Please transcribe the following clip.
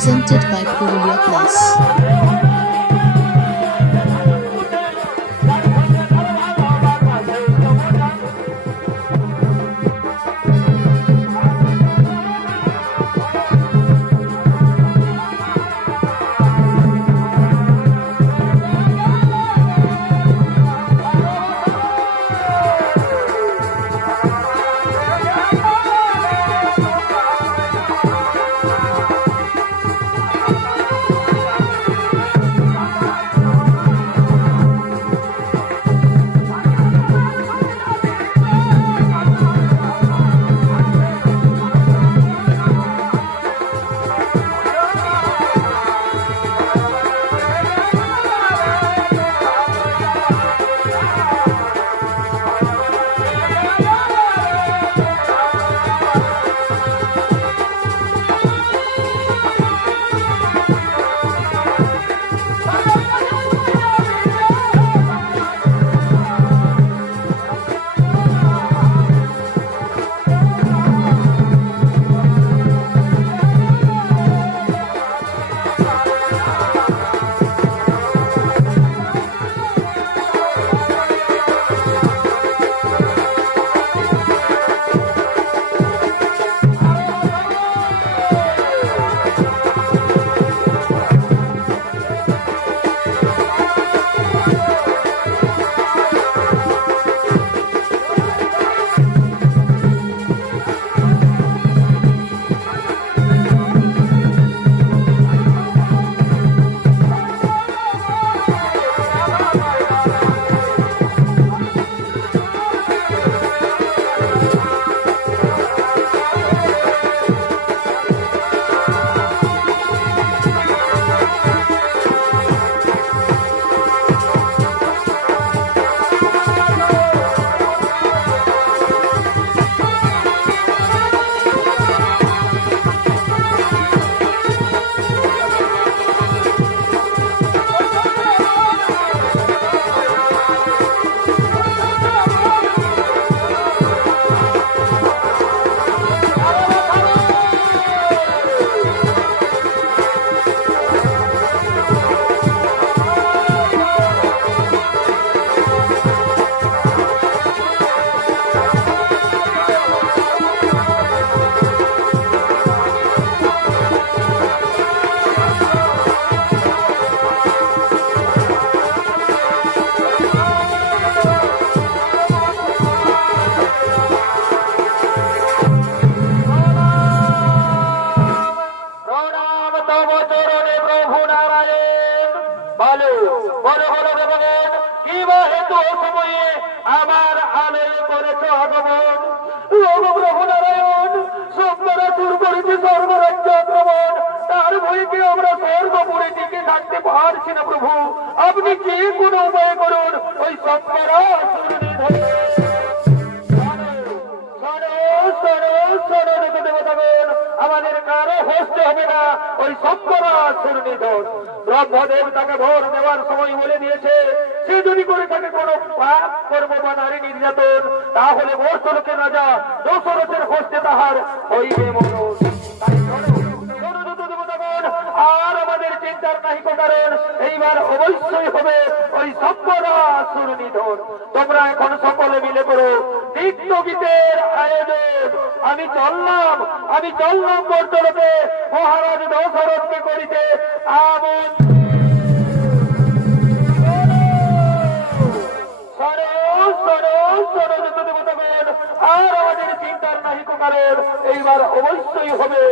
presented by Purulia Plus. আমার আলোয় করেছ আগমন প্রভু নারায়ণ সত্যরা দূর করেছে সর্বরাজ্য আক্রমণ তার ভয়কে আমরা সর্বপুরে টিকে থাকতে পারছি না প্রভু আপনি যে কোনো উপায় করুন ওই সত্যরা আমাদের কারো হস্তে হবে না ওই সত্যরা সুরনিধন ব্রহ্মদেব তাকে ভোর দেওয়ার সময় বলে দিয়েছে সে যদি করে থাকে কোনো পাপ কর্ম বা নারী নির্যাতন তাহলে বর্ষলোকে না যা দোষরথের হস্তে তাহার হইবে মরণ আর আমাদের চিন্তার নাহি কারণ এইবার অবশ্যই হবে ওই সত্যরা সুরনিধন তোমরা এখন সকলে মিলে করো নিত্য গীতের আয়োজন আমি চললাম বর্তলোকে মহারাজ দশরথকে করিতে আর আমাদের চিন্তার নাহি কারণ এইবার অবশ্যই হবে